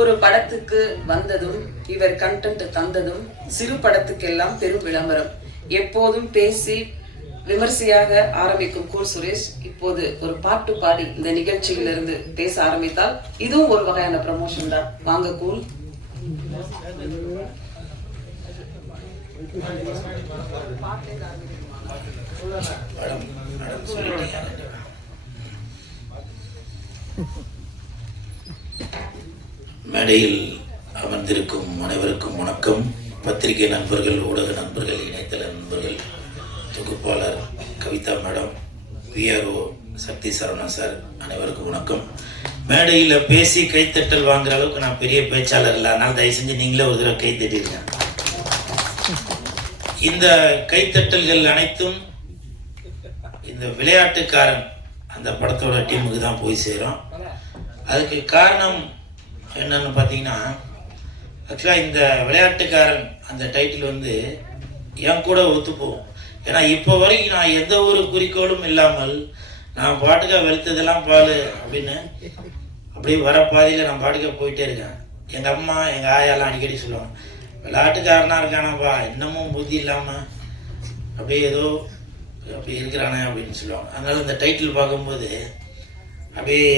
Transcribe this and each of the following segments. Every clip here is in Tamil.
ஒரு படத்துக்கு வந்ததும் இவர் கண்டென்ட் தந்ததும் சிறு படத்துக்கெல்லாம் பெரும் விளம்பரம். எப்போதும் பேசி விமர்சையாக ஆரம்பிக்கும் கூல் சுரேஷ் இப்போது ஒரு பாட்டு பாடி இந்த நிகழ்ச்சியிலிருந்து பேச ஆரம்பித்தால் இதுவும் ஒரு வகையான ப்ரமோஷன் தான். வாங்க கூல். மேடையில் அமர்ந்திருக்கும் அனைவருக்கும் வணக்கம். பத்திரிகை நண்பர்கள், ஊடக நண்பர்கள், இணையதள நண்பர்கள், தொகுப்பாளர் கவிதா மேடம், பிஆர்ஓ சக்தி சரவணன் சார், அனைவருக்கும் வணக்கம். மேடையில் பேசி கைத்தட்டல் வாங்குற அளவுக்கு நான் பெரிய பேச்சாளர் இல்லை, அதனால் தயவு செஞ்சு நீங்களே ஒரு தடவை கை தட்டிடுங்க. இந்த கைத்தட்டல்கள் அனைத்தும் இந்த விளையாட்டுக்காரன் அந்த படத்தோட டீமுக்கு தான் போய் சேரும். அதுக்கு காரணம் என்னன்னு பார்த்தீங்கன்னா, ஆக்சுவலாக இந்த விளையாட்டுக்காரன் அந்த டைட்டில் வந்து என் கூட ஒத்துப்போம். ஏன்னா இப்போ வரைக்கும் நான் எந்த ஒரு குறிக்கோளும் இல்லாமல் நான் பாட்டுக்க வெளுத்ததெல்லாம் பால் அப்படின்னு அப்படியே வர பாதையில் நான் பாட்டுக்க போயிட்டே இருக்கேன். எங்கள் அம்மா எங்கள் ஆயாலாம் அடிக்கடி சொல்லுவாங்க, விளையாட்டுக்காரனாக இருக்கானாப்பா, இன்னமும் புத்தி இல்லாமல் அப்படியே ஏதோ அப்படி இருக்கிறானே அப்படின்னு சொல்லுவாங்க. அதனால் இந்த டைட்டில் பார்க்கும்போது அப்படியே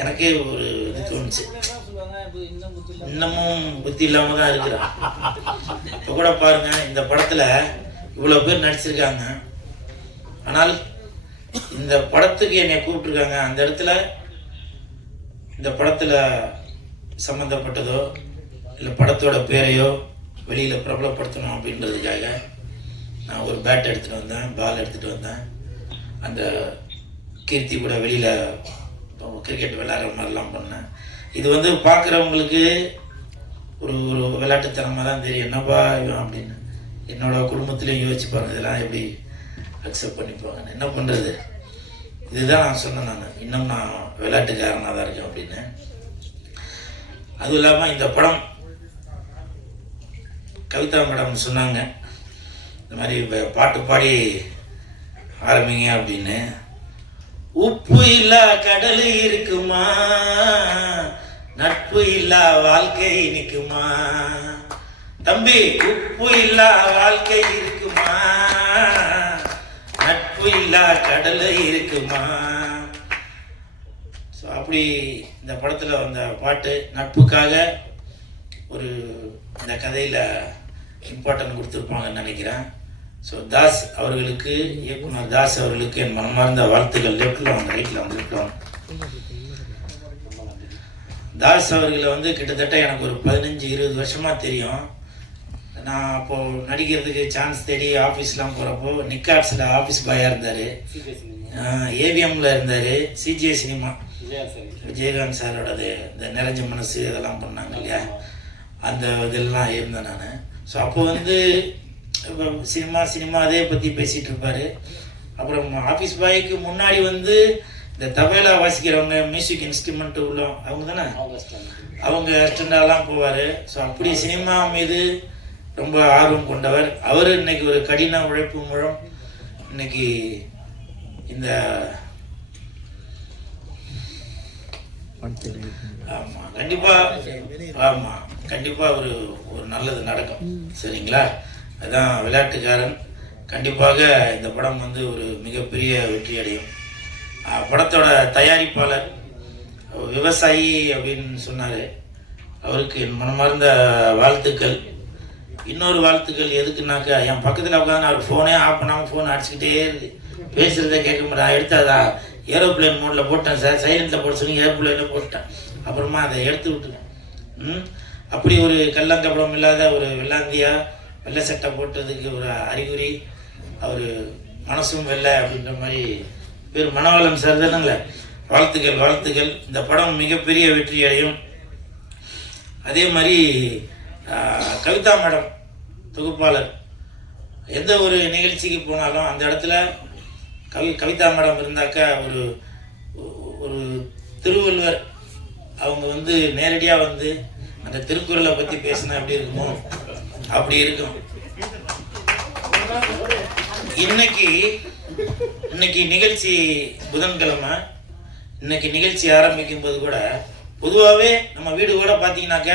எனக்கே ஒரு இது தோணுச்சு, இன்னமும் புத்தி இல்லாமல் தான் இருக்கிறான். இப்போ கூட பாருங்க, இந்த படத்தில் இவ்வளோ பேர் நடிச்சிருக்காங்க, ஆனால் இந்த படத்துக்கு என்னை கூப்பிட்டுருக்காங்க. அந்த இடத்துல இந்த படத்தில் சம்மந்தப்பட்டதோ இல்லை படத்தோட பேரையோ வெளியில் பிரபலப்படுத்தணும் அப்படின்றதுக்காக நான் ஒரு பேட் எடுத்துகிட்டு வந்தேன், பால் எடுத்துகிட்டு வந்தேன். அந்த கீர்த்தி கூட வெளியில் கிரிக்கெட் விளையாடுற மாதிரிலாம் பண்ணேன். இது வந்து பார்க்குறவங்களுக்கு ஒரு ஒரு விளையாட்டுத்தனமாக தான் தெரியும், என்னப்பா அப்படின்னு. என்னோட குடும்பத்துலேயும் யோசிச்சுப்பாங்க, இதெல்லாம் எப்படி அக்செப்ட் பண்ணிப்பாங்க, என்ன பண்ணுறது. இதுதான் நான் சொன்னேன், நான் இன்னும் நான் விளையாட்டுக்காரனாக தான் இருக்கேன் அப்படின்னு. அதுவும் இல்லாமல் இந்த படம் கவிதா மேடம் சொன்னாங்க, இந்த மாதிரி பாட்டு பாடி ஆரம்பிங்க அப்படின்னு. உப்பு இல்லா கடல் இருக்குமா, நட்பு இல்லா வாழ்க்கை நிற்குமா தம்பி, உப்பு இல்லா வாழ்க்கை இருக்குமா, நட்பு இல்லா கடல் இருக்குமா. ஸோ அப்படி இந்த படத்தில் வந்த பாட்டு நட்புக்காக ஒரு இந்த கதையில் இம்பார்ட்டன்ட் கொடுத்துருப்பாங்கன்னு நினைக்கிறேன். ஸோ தாஸ் அவர்களுக்கு, இயக்குனர் தாஸ் அவர்களுக்கு என் மனமார்ந்த வாழ்த்துக்கள். லெஃப்டில் வாங்க, ரைட்டில் வாங்க, லெஃப்டில் வாங்க. தாஸ் அவர்களை வந்து கிட்டத்தட்ட எனக்கு ஒரு 15-20 வருஷமாக தெரியும். நான் அப்போது நடிக்கிறதுக்கு சான்ஸ் தேடி ஆஃபீஸ்லாம் போகிறப்போ நிக்காட்ஸில் ஆஃபீஸ் பாயாக இருந்தார், ஏவிஎம்மில் இருந்தார், சிஜிஏ சினிமா விஜயகாந்த் சாரோடது இந்த நிறைஞ்ச மனசு இதெல்லாம் பண்ணாங்க இல்லையா, அந்த இதெல்லாம் இருந்தேன் நான். ஸோ அப்போ வந்து இப்போ சினிமா அதே பற்றி பேசிகிட்டு இருப்பார். அப்புறம் ஆஃபீஸ் பாய்க்கு முன்னாடி வந்து இந்த தபேலா வாசிக்கிறவங்க, மியூசிக் இன்ஸ்ட்ருமெண்ட் உள்ள அவங்க தானே, அவங்க அஸ்டண்டாலாம் போவார். ஸோ அப்படி சினிமா மீது ரொம்ப ஆர்வம் கொண்டவர் அவர். இன்னைக்கு ஒரு கடின உழைப்பு மூலம் இன்னைக்கு இந்த கண்டிப்பாக ஒரு நல்லது நடக்கும். சரிங்களா? அதுதான் விளையாட்டுக்காரன். கண்டிப்பாக இந்த படம் வந்து ஒரு மிகப்பெரிய வெற்றி அடையும். படத்தோட தயாரிப்பாளர் விவசாயி அப்படின்னு சொன்னார், அவருக்கு என் மனமார்ந்த வாழ்த்துக்கள். இன்னொரு வாழ்த்துக்கள் எதுக்குன்னாக்கா, என் பக்கத்தில் உட்காந்து அவர் ஃபோனே ஆஃப் பண்ணாமல் ஃபோன் அடிச்சுக்கிட்டே இருக்கு, பேசுகிறத கேட்க முடியாது. எடுத்தாதா ஏரோப்ளேன் மோடில் போட்டேன் சார், சைலண்டில் போட சொல்லி ஏரோப்ளேனில் போட்டேன், அப்புறமா அதை எடுத்து விட்டுருவேன். அப்படி ஒரு கள்ளங்கபடம் இல்லாத ஒரு வெள்ளாந்தியா வெள்ளை சட்டை போட்டதுக்கு ஒரு அறிகுறி, அவர் மனசும் வெள்ளை அப்படின்ற மாதிரி பேர் மனவளம் சார் தானுங்களே. வாழ்த்துக்கள். இந்த படம் மிகப்பெரிய வெற்றி அடையும். அதே மாதிரி கவிதா மேடம் தொகுப்பாளர், எந்த ஒரு நிகழ்ச்சிக்கு போனாலும் அந்த இடத்துல கவிதா மேடம் இருந்தாக்கா ஒரு திருவள்ளுவர் அவங்க வந்து நேரடியாக வந்து அந்த திருக்குறளை பற்றி பேசினா எப்படி இருக்குமோ அப்படி இருக்கும். இன்னைக்கு நிகழ்ச்சி புதன்கிழமை, இன்னைக்கு நிகழ்ச்சி ஆரம்பிக்கும் போது கூட பொதுவாகவே நம்ம வீடு கூட பார்த்தீங்கன்னாக்க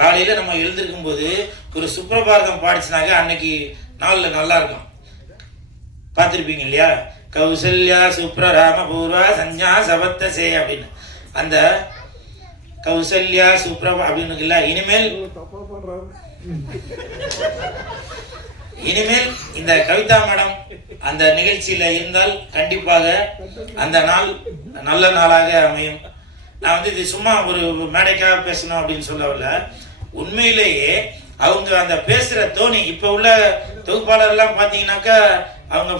காலையில் நம்ம எழுந்திருக்கும் போது ஒரு சுப்ரபாரதம் பாடிச்சுனாக்க அன்னைக்கு நாளில் நல்லா இருக்கும். பார்த்துருப்பீங்க இல்லையா? கௌசல்யா சுப்ரராம பூர்வா சஞ்சா சபத்தசே அப்படின்னு அந்த கௌசல்யா சுப்ரபா அப்படின்னு இல்ல. இனிமேல் இந்த கவிதா மேடம் அந்த நிகழ்ச்சியில இருந்தால் கண்டிப்பாக அந்த நாள் நல்ல நாளாக அமையும். நான் வந்து இது சும்மா ஒரு மேடைக்காக பேசணும் அப்படின்னு சொல்லவில்ல. உண்மையிலேயே அவங்க அந்த பேசுற தோனி இப்ப உள்ள தொகுப்பாளர் எல்லாம் பாத்தீங்கன்னாக்கா அவங்க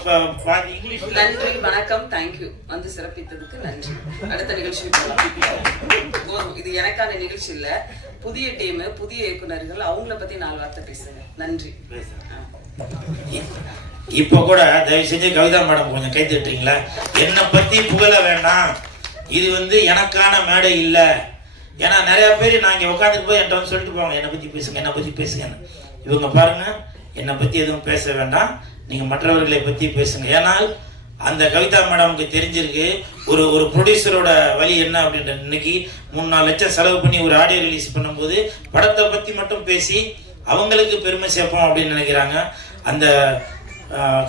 இங்கிலீஷ். நன்றி, வணக்கம், தேங்க்யூ. வந்து சிறப்பித்ததுக்கு நன்றி. அடுத்த நிகழ்ச்சி போதும். இது எனக்கான நிகழ்ச்சி இல்ல. புதிய டீம், புதிய இயக்குனர்கள், அவங்கள பத்தி 4 வார்த்தை பேசுங்க. நன்றி. இப்ப கூட தயவு செஞ்சு கவிதா மேடம் கொஞ்சம் கை தட்டுறீங்களா? என்னை பத்தி புகழ வேண்டாம், இது வந்து எனக்கான மேடை இல்ல. ஏன்னா நிறைய பேர் நான் இங்க உட்காந்துட்டு போய் என்கிட்ட வந்து சொல்லிட்டு போவாங்க, என்னை பத்தி பேசுங்க, என்னை பத்தி பேசுங்க. இவங்க பாருங்க, என்னை பத்தி எதுவும் பேச வேண்டாம், நீங்க மற்றவர்களை பத்தி பேசுங்க. ஏன்னால் அந்த கவிதா மேடமுக்கு தெரிஞ்சிருக்கு ஒரு ப்ரொடியூசரோட வழி என்ன அப்படின்ற. இன்னைக்கு 3-4 லட்சம் செலவு பண்ணி ஒரு ஆடியோ ரிலீஸ் பண்ணும்போது படத்தை பத்தி மட்டும் பேசி அவங்களுக்கு பெருமை சேர்ப்போம் அப்படின்னு நினைக்கிறாங்க. அந்த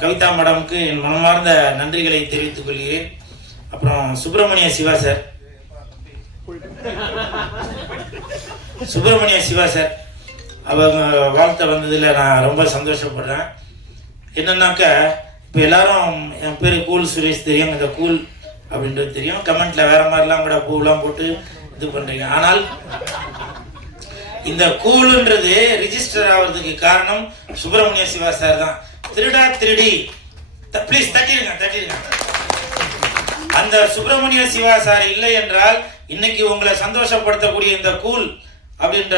கவிதா மேடமுக்கு என் மனமார்ந்த நன்றிகளை தெரிவித்துக் கொள்கிறேன். அப்புறம் சுப்பிரமணிய சிவா சார் அவங்க வாழ்த்த வந்ததுல நான் ரொம்ப சந்தோஷப்படுறேன். என்னன்னாக்க இப்போ எல்லாரும் என் பேர் கூல் சுரேஷ் தெரியும், இந்த கூல் அப்படின்றது தெரியும். கமெண்ட்ல வேற மாதிரிலாம் கூட பூலாம் போட்டு இது பண்றீங்க. ஆனால் இந்த கூலுன்றது ரிஜிஸ்டர் ஆகிறதுக்கு காரணம் சுப்பிரமணிய சிவா சார் தான். திருடா திருடி ப்ளீஸ் தட்டிடுங்க. அந்த சுப்பிரமணிய சிவா சார் இல்லை என்றால் இன்னைக்கு உங்களை சந்தோஷப்படுத்தக்கூடிய இந்த கூல் அப்படின்ற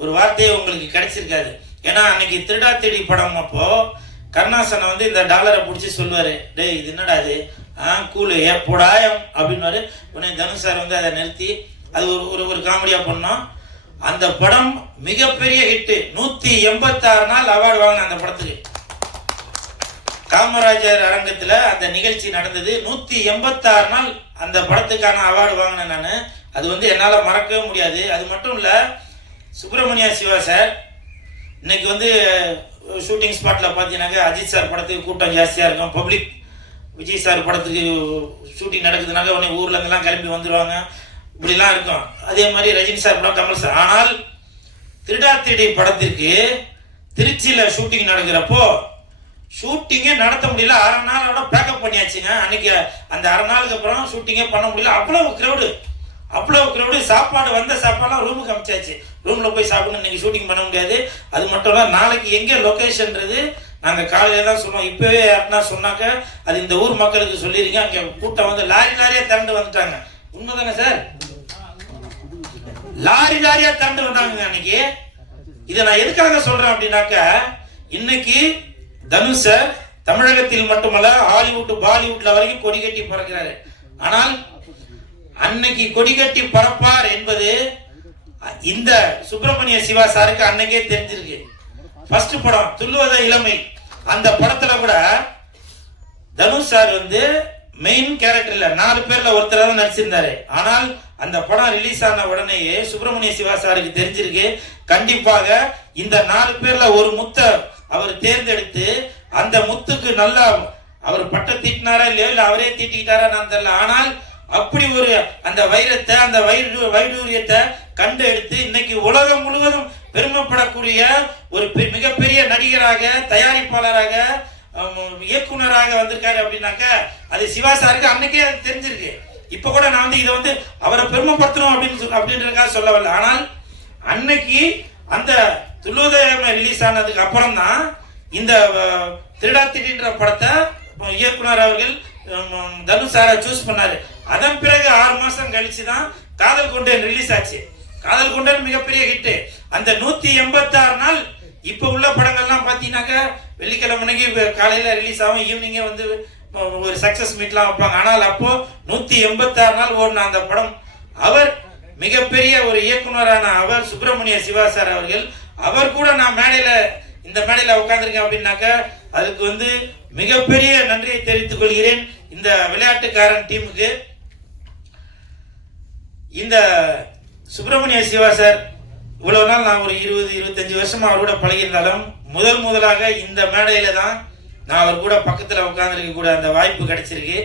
ஒரு வார்த்தையை உங்களுக்கு கிடைச்சிருக்காது. ஏன்னா அன்னைக்கு திருடா திருடி படம் அப்போ கருணாசனை வந்து இந்த டாலரை பிடிச்சி சொல்லுவாரு, டேய் இது என்னடா இது, கூலு போடாயம் அப்படின்னாரு. உடனே தனுஷ் சார் வந்து அதை நிறுத்தி அது ஒரு காமெடியா பண்ணோம். அந்த படம் மிகப்பெரிய ஹிட். 186 நாள் அவார்டு வாங்கின அந்த படத்துக்கு. காமராஜர் அரங்கத்துல அந்த நிகழ்ச்சி நடந்தது. 186 நாள் அந்த படத்துக்கான அவார்டு வாங்கினேன் நான். அது வந்து என்னால மறக்கவே முடியாது. அது மட்டும் இல்ல, சுப்பிரமணிய சிவா சார் இன்னைக்கு வந்து ஷூட்டிங் ஸ்பாட்ல பாத்தீங்கன்னாக்க அஜித் சார் படத்துக்கு கூட்டம் ஜாஸ்தியா இருக்கும். பப்ளிக் விஜய் சார் படத்துக்கு ஷூட்டிங் நடக்குதுனாக்க உடனே ஊர்ல இருந்தெல்லாம் கிளம்பி வந்துருவாங்க, இப்படிலாம் இருக்கும். அதே மாதிரி ரஜினி சார் படம், கமல் சார். ஆனால் திருடா திருடி படத்திற்கு திருச்சியில ஷூட்டிங் நடக்கிறப்போ ஷூட்டிங்கே நடத்த முடியல. 6 நாளோட பேக்கப் பண்ணியாச்சுங்க. அன்னைக்கு அந்த 6 நாளுக்கு அப்புறம் ஷூட்டிங்கே பண்ண முடியல. அவ்வளவு கிரௌடு. சாப்பாடு வந்த சாப்பாடுலாம் ரூமுக்கு அமைச்சாச்சு. ரூம்ல போய் சாப்பிடணும். இன்னைக்கு ஷூட்டிங் பண்ண முடியாது. அது மட்டும் இல்ல, நாளைக்கு எங்க லொகேஷன்றது நாங்க காலையில தான் சொல்லுவோம். இப்பவே யாருன்னா சொன்னாக்க அது இந்த ஊர் மக்களுக்கு சொல்லிருங்க. அங்க கூட்டம் வந்து லாரியா திரண்டு வந்துட்டாங்க. உண்மைதானே சார்? லாரியா திரண்டு வந்தாங்க அன்னைக்கு. இதை நான் எதுக்காக சொல்றேன் அப்படின்னாக்க, இன்னைக்கு தனுஷ் சார் தமிழகத்தில் மட்டுமல்ல ஹாலிவுட் பாலிவுட்ல வரைக்கும் கொடி கட்டி பறக்கிறாரு. ஆனால் அன்னைக்கு கொடி கட்டி பறப்பார் என்பது இந்த சுப்பிரமணிய சிவா சாருக்கு அன்னைக்கே தெரிஞ்சிருக்கு. ஃபர்ஸ்ட் படம் துள்ளுவத இளமை, அந்த படத்துல கூட தனுஷ் சார் வந்து மெயின் கேரக்டர்ல 4 பேர்ல ஒருத்தர் தான் நடிச்சிருந்தாரு. ஆனால் அந்த படம் ரிலீஸ் ஆன உடனேயே சுப்பிரமணிய சிவா சாருக்கு தெரிஞ்சிருக்கு, கண்டிப்பாக இந்த 4 பேர்ல ஒரு முத்த அவர் தேர்ந்தெடுத்து அந்த முத்துக்கு நல்லா அவர் பட்டம் தீட்டினாரா இல்லையோ, இல்ல அவரே தீட்டிக்கிட்டாரா நான் தெரியல. ஆனால் அப்படி ஒரு அந்த வைரத்தை, அந்த வைடூரியத்தை கண்டு எடுத்து இன்னைக்கு உலகம் முழுவதும் பெருமைப்படக்கூடிய ஒரு மிகப்பெரிய நடிகராக, தயாரிப்பாளராக, இயக்குனராக வந்திருக்காரு அப்படின்னாக்க அது சிவா சாருக்கு அன்னைக்கே அது தெரிஞ்சிருக்கு. இப்ப கூட நான் வந்து இதை வந்து அவரை பெருமைப்படுத்தணும் அப்படின்றதுக்காக சொல்ல வரல. ஆனால் அன்னைக்கு அந்த துள்ளுவத ரிலீஸ் ஆனதுக்கு அப்புறம் தான் இந்த திருடா திருடின்ற படத்தை இயக்குனர் அவர்கள் தனுஷ் சாரை சூஸ் பண்ணாரு. அதன் பிறகு 6 மாசம் கழிச்சு தான் காதல் கொண்டேன் ரிலீஸ் ஆச்சு. காதல் கொண்டேன் மிகப்பெரிய ஹிட். அந்த 186 நாள் இப்ப உள்ள படங்கள்லாம் பாத்தீங்கன்னாக்க வெள்ளிக்கிழமை காலையில ரிலீஸ் ஆகும், ஈவினிங்கே வந்து ஒரு சக்சஸ் மீட்லாம் வைப்பாங்க. ஆனால் அப்போ 186 நாள் ஓடின அந்த படம். அவர் மிகப்பெரிய ஒரு இயக்குனரான அவர் சுப்பிரமணிய சிவா சார் அவர்கள், அவர் கூட நான் இந்த மேடையில உட்கார்ந்துருக்கேன் அப்படின்னாக்க அதுக்கு வந்து மிகப்பெரிய நன்றியை தெரிவித்துக் கொள்கிறேன் இந்த விளையாட்டுக்காரன் டீமுக்கு. இந்த சுப்பிரமணிய சிவா சார் இவ்வளவு நாள் நான் ஒரு 20-25 வருஷமா அவரோட பழகியிருந்தாலும் முதலாக இந்த மேடையில தான் நான் அவர் கூட பக்கத்துல உட்கார்ந்துருக்க கூட அந்த வாய்ப்பு கிடைச்சிருக்கு.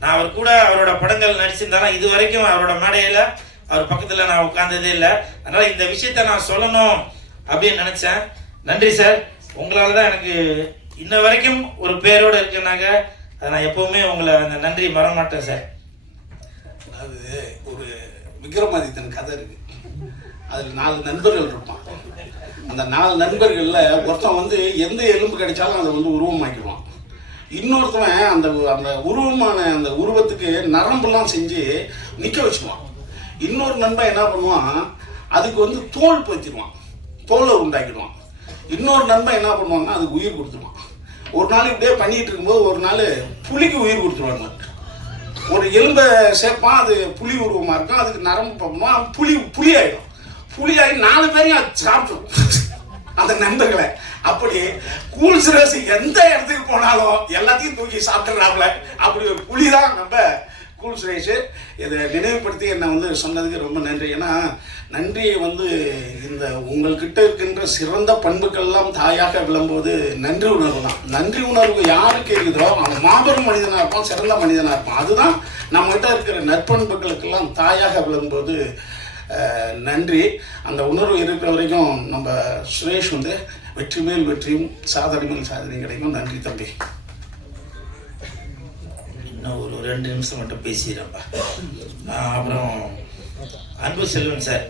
நான் அவர் கூட அவரோட படங்கள் நடிச்சிருந்தாலும் இது வரைக்கும் அவரோட மேடையில அவர் பக்கத்துல நான் உட்கார்ந்ததே இல்லை. அதனால இந்த விஷயத்த நான் சொல்லணும் அப்படின்னு நினைச்சேன். நன்றி சார், உங்களால தான் எனக்கு இன்ன வரைக்கும் ஒரு பேரோட இருக்குனாங்க. அதை நான் எப்பவுமே உங்களை அந்த நன்றி மறமாட்டேன் சார். அது ஒரு விக்ரமாதித்தன் கதை இருக்கு. அதில் 4 நண்பர்கள் இருப்பான். அந்த 4 நண்பர்களில் ஒருத்தன் வந்து எந்த எலும்பு கிடைச்சாலும் அதை வந்து உருவமாக்கிடுவான். இன்னொருத்தவன் அந்த அந்த உருவமான அந்த உருவத்துக்கு நரம்பெல்லாம் செஞ்சு நிற்க வச்சுக்குவான். இன்னொரு நண்பன் என்ன பண்ணுவான், அதுக்கு வந்து தோல் பற்றிடுவான், தோலை உண்டாக்கிடுவான். இன்னொரு நண்பன் என்ன பண்ணுவாங்கன்னா அதுக்கு உயிர் கொடுத்துருவான். ஒரு நாள் இப்படியே பண்ணிட்டு இருக்கும்போது ஒரு நாள் புலிக்கு உயிர் கொடுத்துருவாங்க. ஒரு எலும்பை சேர்ப்பான், அது புலி உருவமாக இருக்கும். அதுக்கு நரம்பு பார்ப்போம், புலி ஆகிடும். புலியாகி 4 பேரையும் சாப்பிடும் அந்த நண்பர்களை. அப்படி கூல் சுரேஷ் எந்த இடத்துக்கு போனாலும் எல்லாத்தையும் தூக்கி சாப்பிட்றாப்புல. அப்படி ஒரு புலி தான் நம்ம கூல் சுரேஷ். இதை நினைவுபடுத்தி என்னை வந்து சொன்னதுக்கு ரொம்ப நன்றி. ஏன்னா நன்றியை வந்து இந்த உங்கள்கிட்ட இருக்கின்ற சிறந்த பண்புக்கள்லாம் தாயாக விளம்போது நன்றி உணர்வு தான். நன்றி உணர்வு யாருக்கு இருக்குதோ அவன் மாபெரும் மனிதனாக இருப்பான், சிறந்த மனிதனாக இருப்பான். அதுதான் நம்மகிட்ட இருக்கிற நற்பண்புகளுக்கெல்லாம் தாயாக விளம்போது நன்றி. அந்த உணர்வு இருக்கிற வரைக்கும் நம்ம சுரேஷ் வந்து வெற்றி மேல் வெற்றியும் சாதனை மேல் சாதனையும் கிடைக்கும். நன்றி தம்பி. இன்னும் ஒரு 2 நிமிஷம் மட்டும் பேசிடுறேன்ப்பா. அப்புறம் அன்பு செல்வன் சார்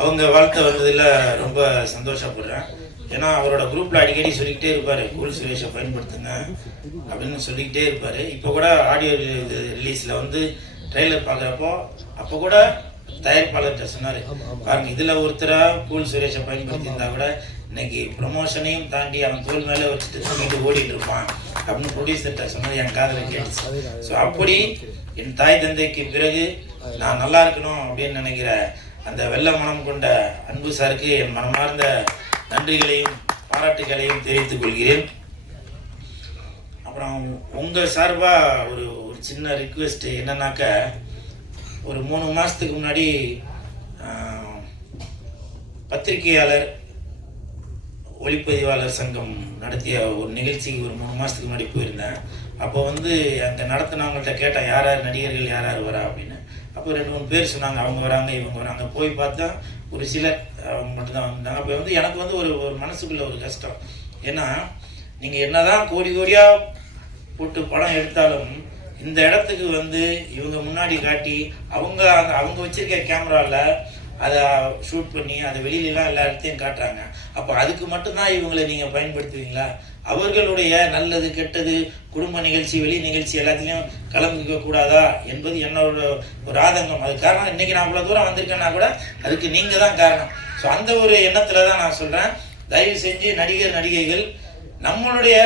அவங்க வாழ்க்கை வந்ததில் ரொம்ப சந்தோஷப்படுறேன். ஏன்னா அவரோட குரூப்பில் அடிக்கடி சொல்லிக்கிட்டே இருப்பார், கூல் சுரேஷை பயன்படுத்துங்க அப்படின்னு சொல்லிக்கிட்டே இருப்பார். இப்போ கூட ஆடியோ ரிலீஸில் வந்து ட்ரெய்லர் பார்க்குறப்போ அப்போ கூட தயாரிப்பாளர்கிட்ட சொன்னார், பாருங்க இதில் ஒருத்தராக கூல் சுரேஷை பயன்படுத்தியிருந்தா கூட இன்னைக்கு ப்ரொமோஷனையும் தாண்டி அவன் தோல் மேலே வச்சுட்டு தூக்கிட்டு ஓடிட்டு இருப்பான் அப்படின்னு ப்ரொடியூசர்கிட்ட சொன்னது என் காதில் கேட்டுச்சு. ஸோ அப்படி என் தாய் தந்தைக்கு பிறகு நான் நல்லா இருக்கணும் அப்படின்னு நினைக்கிற அந்த வெள்ள மனம் கொண்ட அன்பு சாருக்கு என் மனமார்ந்த நன்றிகளையும் பாராட்டுகளையும் தெரிவித்துக் கொள்கிறேன். அப்புறம் உங்கள் சார்பாக ஒரு சின்ன ரிக்வெஸ்ட் என்னன்னாக்க, ஒரு 3 மாதத்துக்கு முன்னாடி பத்திரிகையாளர் ஒளிப்பதிவாளர் சங்கம் நடத்திய ஒரு நிகழ்ச்சிக்கு ஒரு 3 மாதத்துக்கு முன்னாடி போயிருந்தேன். அப்போ வந்து அங்கே நடத்தினவங்கள்ட்ட கேட்டேன் யார் யார் நடிகர்கள் யார் யார் வரா அப்படின்னு. அப்போ 2-3 பேர் சொன்னாங்க, அவங்க வராங்க இவங்க வராங்க. போய் பார்த்தா ஒரு சிலர் அவங்க மட்டும்தான் வந்தாங்க. அப்போ வந்து எனக்கு வந்து ஒரு மனசுக்குள்ள ஒரு கஷ்டம். ஏன்னா நீங்கள் என்னதான் கோடியாக போட்டு படம் எடுத்தாலும் இந்த இடத்துக்கு வந்து இவங்க முன்னாடி காட்டி அவங்க வச்சிருக்க கேமராவில் அதை ஷூட் பண்ணி அதை வெளியிலலாம் எல்லா இடத்தையும் காட்டுறாங்க. அப்போ அதுக்கு மட்டும்தான் இவங்களை நீங்கள் பயன்படுத்துவீங்களா? அவர்களுடைய நல்லது கெட்டது குடும்ப நிகழ்ச்சி வெளி நிகழ்ச்சி எல்லாத்துலேயும் கலந்துக்க கூடாதா என்பது என்னோட ஒரு ஆதங்கம். அது காரணம் இன்னைக்கு நான் இவ்வளோ தூரம் வந்திருக்கேன்னா கூட அதுக்கு நீங்கள் தான் காரணம். ஸோ அந்த ஒரு எண்ணத்தில் தான் நான் சொல்கிறேன், தயவு செஞ்சு நடிகைகள் நம்மளுடைய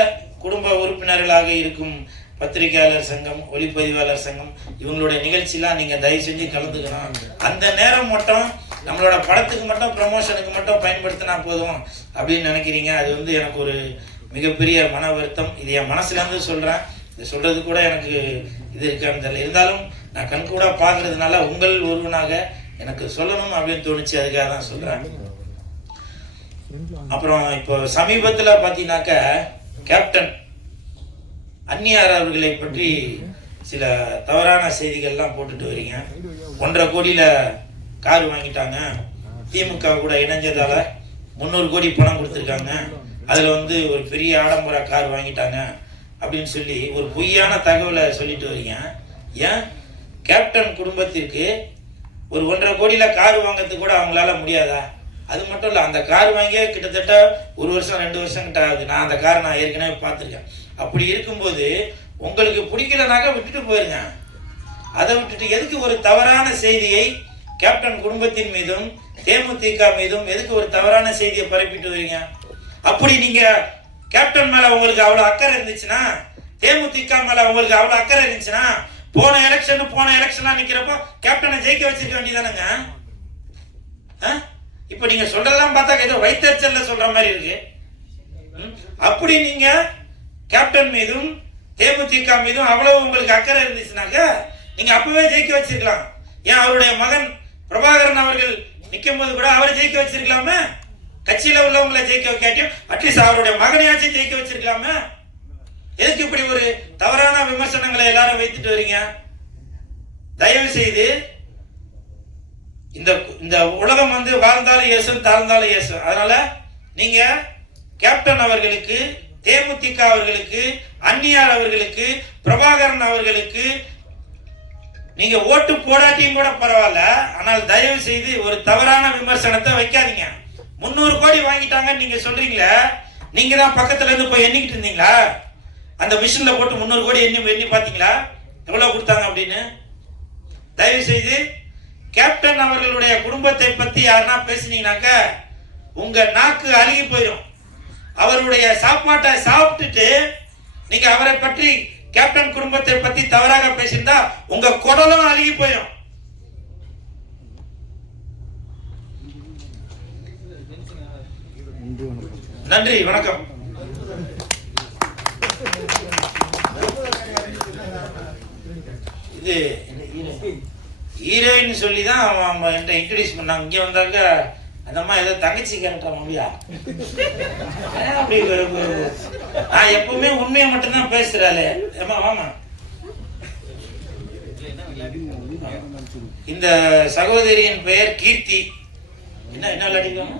குடும்ப உறுப்பினர்களாக இருக்கும் பத்திரிகையாளர் சங்கம் ஒளிப்பதிவாளர் சங்கம் இவங்களுடைய நிகழ்ச்சியெலாம் நீங்கள் தயவு செஞ்சு கலந்துக்கணும். அந்த நேரம் மட்டும் நம்மளோட படத்துக்கு மட்டும் ப்ரமோஷனுக்கு மட்டும் பயன்படுத்தினா போதும் அப்படின்னு நினைக்கிறீங்க. அது வந்து எனக்கு ஒரு மிகப்பெரிய மன வருத்தம். இது என் மனசுலேருந்து சொல்கிறேன். இது சொல்கிறது கூட எனக்கு இது இருக்கான்னு தெரியல. இருந்தாலும் நான் கண்கூட பார்க்குறதுனால உங்கள் ஒருவனாக எனக்கு சொல்லணும் அப்படின்னு தோணுச்சு, அதுக்காக தான் சொல்கிறேன். அப்புறம் இப்போ சமீபத்தில் பார்த்தீங்கன்னாக்க கேப்டன் அந்நியார் அவர்களை பற்றி சில தவறான செய்திகள்லாம் போட்டுட்டு வரீங்க. 1.5 கோடியில் கார் வாங்கிட்டாங்க, திமுக கூட இணைஞ்சதால 300 கோடி பணம் கொடுத்துருக்காங்க, அதில் வந்து ஒரு பெரிய ஆடம்பர கார் வாங்கிட்டாங்க அப்படின்னு சொல்லி ஒரு பொய்யான தகவலை சொல்லிட்டு வரீங்க. ஏன் கேப்டன் குடும்பத்திற்கு ஒரு 1.5 கோடியில் கார் வாங்கிறதுக்கு கூட அவங்களால முடியாதா? அது மட்டும் இல்லை, அந்த கார் வாங்கியே கிட்டத்தட்ட 1 வருஷம் 2 வருஷம் கிட்ட ஆகுது. நான் அந்த காரை நான் ஏற்கனவே பார்த்துருக்கேன். அப்படி இருக்கும்போது உங்களுக்கு பிடிக்கலனாக்க விட்டுட்டு போயிருங்க. அதை விட்டுட்டு எதுக்கு ஒரு தவறான செய்தியை கேப்டன் குடும்பத்தின் மீதும் தேமுதிக மீதும் எதுக்கு ஒரு தவறான செய்தியை பரப்பிட்டு வரீங்க? அப்படி நீங்க கேப்டன் மேல உங்களுக்கு அவ்வளவு அக்கறை இருந்துச்சுன்னா, தேமுதிக மேல உங்களுக்கு அவ்வளவு அக்கறை இருந்துச்சுன்னா, போன எலெக்ஷனா நிக்கிறப்போ கேப்டனை ஜெயிக்க வச்சிருக்க வேண்டியதானுங்க. இப்ப நீங்க சொல்றதெல்லாம் பார்த்தா ஏதோ வைத்தறிச்சல்ல சொல்ற மாதிரி இருக்கு. அப்படி நீங்க கேப்டன் மீதும் தேமுதிக மீதும் அவ்வளவு உங்களுக்கு அக்கறை இருந்துச்சுனாக்க நீங்க அப்பவே ஜெயிக்க வச்சிருக்கலாம். ஏன் அவருடைய மகன் பிரபாகரன் அவர்கள் நிற்கும் போது கூட அவரை ஜெயிக்க வச்சிருக்கலாமே. கட்சியில உள்ளவங்களை ஜெயிக்க வைக்காட்டியும் அட்லீஸ்ட் அவருடைய மகனையாச்சும் ஜெயிக்க வச்சிருக்கலாமே. எதுக்கு இப்படி ஒரு தவறான விமர்சனங்களை எல்லாரும் வைத்துட்டு வரீங்க? தயவு செய்து இந்த உலகம் வந்து வாழ்ந்தாலும் இயேசும் தாழ்ந்தாலும் இயேசும். அதனால நீங்க கேப்டன் அவர்களுக்கு, தேமுதிக அவர்களுக்கு, அந்நியார் அவர்களுக்கு, பிரபாகரன் அவர்களுக்கு நீங்க ஓட்டு போடாட்டியும் கூட பரவாயில்ல. ஆனால் தயவு செய்து ஒரு தவறான விமர்சனத்தை வைக்காதீங்க. 300 கோடி வாங்கிட்டாங்க நீங்க சொல்றீங்களே, நீங்க தான் பக்கத்துல இருந்து போய் எண்ணிக்கிட்டு இருந்தீங்களா? அந்த மிஷின்ல போட்டு 300 கோடி எண்ணி பாத்தீங்களா எவ்வளவு கொடுத்தாங்க அப்படின்னு? தயவு செய்து கேப்டன் அவர்களுடைய குடும்பத்தை பத்தி யாருன்னா பேசினீங்கன்னாக்க உங்க நாக்கு அழுகி போயிடும். அவருடைய சாப்பாட்டை சாப்பிட்டுட்டு நீங்க அவரை பற்றி கேப்டன் குடும்பத்தை பத்தி தவறாக பேசியிருந்தா உங்க குடலும் அழுகி போயிடும். நன்றி, வணக்கம். இது ஹீரோயின் சொல்லி தான் அவன் என்கிட்ட இன்ட்ரடியூஸ் பண்ணாங்க. இங்க வந்தாக்க அந்த அம்மா ஏதோ தங்கச்சி கேரக்டர் மம்பியா அப்படி நான் எப்பவுமே உண்மையை மட்டும்தான் பேசுறாளே. ஏமா வாமா. இந்த சகோதரியின் பெயர் கீர்த்தி. என்ன விளையாடிருக்காங்க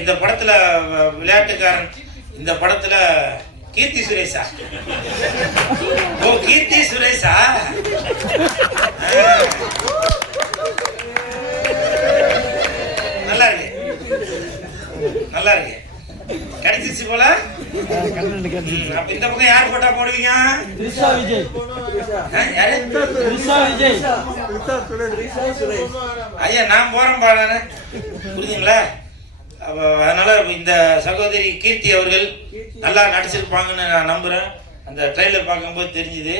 இந்த படத்துல விளையாட்டுக்காரன். இந்த படத்துல கீர்த்தி சுரேஷா? ஓ, கீர்த்தி சுரேஷா? நல்லா இருக்கு, நல்லா இருக்கு. கிடைச்சிச்சு போல. அப்ப இந்த பக்கம் யார் போட்டா போடுவீங்க? ஐயா நான் போறேன் பாடானு, புரியுதுங்களா? அதனால இந்த சகோதரி கீர்த்தி அவர்கள் நல்லா நடிச்சிருப்பாங்கன்னு நான் நம்புறேன். அந்த ட்ரெய்லர் பார்க்கும்போது தெரிஞ்சுது.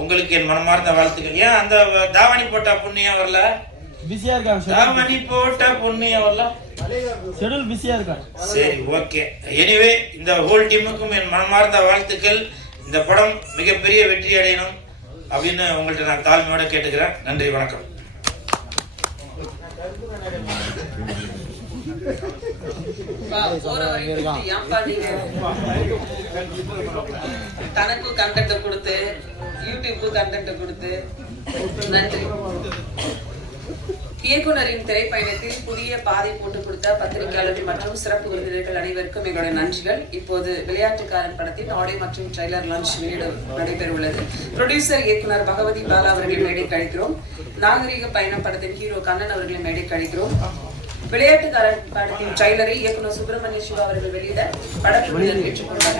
உங்களுக்கு என் மனமார்ந்த வாழ்த்துக்கள். ஏன் அந்த தாவணி போட்டா புண்ணியம் வரல? தாவணி போட்டா புண்ணியம் வரல, ஷெட்யூல் பிஸியா இருக்கா? சரி, ஓகே. எனிவே இந்த ஹோல் டீமுக்கும் என் மனமார்ந்த வாழ்த்துக்கள். இந்த படம் மிகப்பெரிய வெற்றி அடையணும் அப்படின்னு உங்கள்கிட்ட நான் தாழ்மையோட கேட்டுக்கிறேன். நன்றி, வணக்கம். தனக்கு கண்டென்ட் கொடுத்து யூடியூப் கண்டென்ட் கொடுத்து நன்றி. இயக்குனரின் திரைப்பயணத்தில் புதிய பாதை போட்டு கொடுத்த பத்திரிகையாளர்கள் மற்றும் சிறப்பு விருந்தினர்கள் அனைவருக்கும் எங்களுடைய நன்றிகள். இப்போது விளையாட்டுக்காரன் படத்தின் ஆடியோ மற்றும் ட்ரைலர் லான்ச் நடைபெற உள்ளது. ப்ரொடியூசர் இயக்குனர் பகவதி பாலா அவர்களை மேடை கழிக்கிறோம். நாகரிக பயணம் படத்தின் ஹீரோ கண்ணன் அவர்களை மேடை கழிக்கிறோம். விளையாட்டுக்காரன் படத்தின் ட்ரைலரை இயக்குனர் சுப்பிரமணிய சிவா அவர்கள் வெளியிட படக்குழுவினர் ஏற்றுக்கொண்டார்.